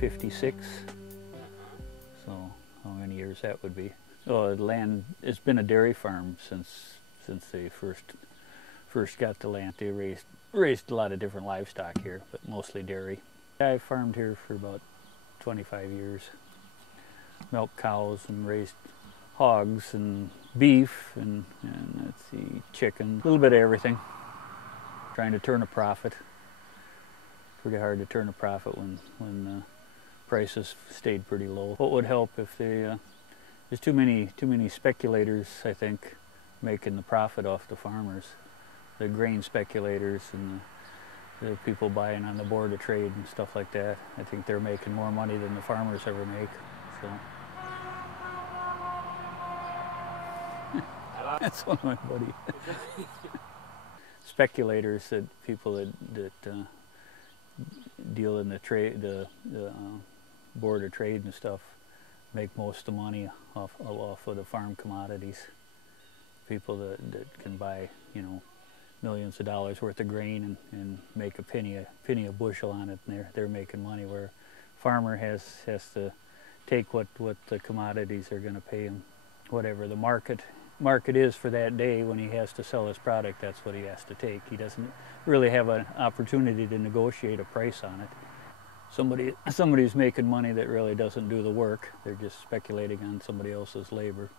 1956. So how many years that would be? So the land, it's been a dairy farm since they first got the land. They raised a lot of different livestock here, but mostly dairy. I farmed here for about 25 years. Milked cows and raised hogs and beef and let's see, chicken, a little bit of everything. Trying to turn a profit. Pretty hard to turn a profit when prices stayed pretty low. What would help if there's too many speculators, I think, making the profit off the farmers. The grain speculators and the people buying on the board of trade and stuff like that. I think they're making more money than the farmers ever make. So that's one of my buddies. Speculators, that people that deal in the trade, the board of trade and stuff, make most of the money off of the farm commodities. People that can buy, you know, millions of dollars worth of grain and make a penny a bushel on it, and they're making money. Where farmer has to take what the commodities are going to pay him, whatever the market is for that day. When he has to sell his product, that's what he has to take. He doesn't really have an opportunity to negotiate a price on it. Somebody's making money that really doesn't do the work. They're just speculating on somebody else's labor.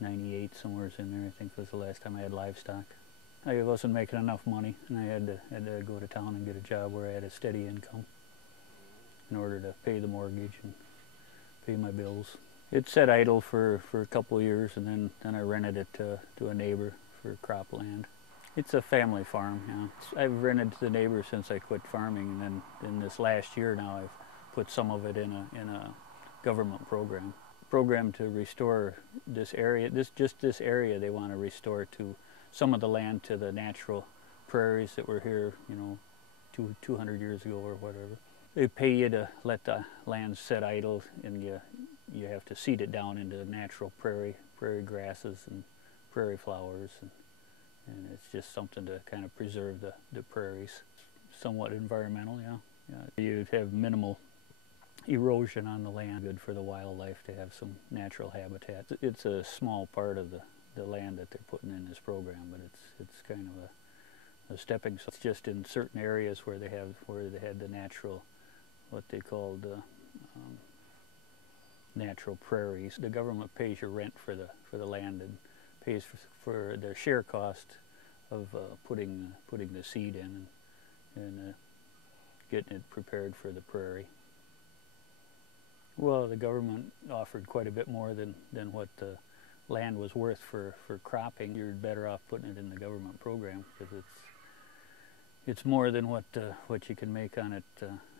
98, somewhere's in there, I think, was the last time I had livestock. I wasn't making enough money, and I had to go to town and get a job where I had a steady income in order to pay the mortgage and pay my bills. It sat idle for a couple of years, and then I rented it to a neighbor for cropland. It's a family farm, yeah. I've rented to the neighbor since I quit farming, and then in this last year now I've put some of it in a government program to restore this area. This area they want to restore to some of the land to the natural prairies that were here, you know, 200 years ago or whatever. They pay you to let the land sit idle, and you have to seed it down into natural prairie grasses and prairie flowers, and it's just something to kind of preserve the prairies. Somewhat environmental, yeah. You'd have minimal erosion on the land. Good for the wildlife to have some natural habitat. It's a small part of the land that they're putting in this program, but it's kind of a stepping stone. It's just in certain areas where they had the natural, what they called natural prairies. The government pays your rent for the land and pays for the share cost of putting the seed in and getting it prepared for the prairie. Well, the government offered quite a bit more than what the land was worth for cropping. You're better off putting it in the government program, because it's more than what you can make on it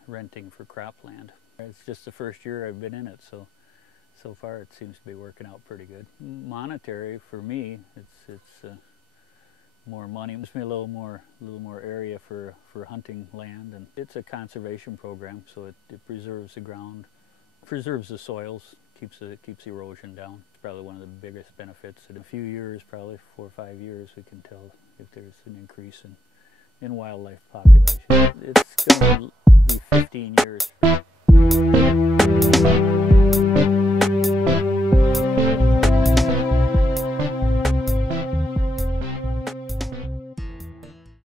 renting for cropland. It's just the first year I've been in it, so far it seems to be working out pretty good. Monetary for me, it's more money. It gives me a little more area for hunting land, and it's a conservation program, so it preserves the ground, preserves the soils, keeps erosion down. It's probably one of the biggest benefits. In a few years, probably 4 or 5 years, we can tell if there's an increase in wildlife population. It's going to be 15 years.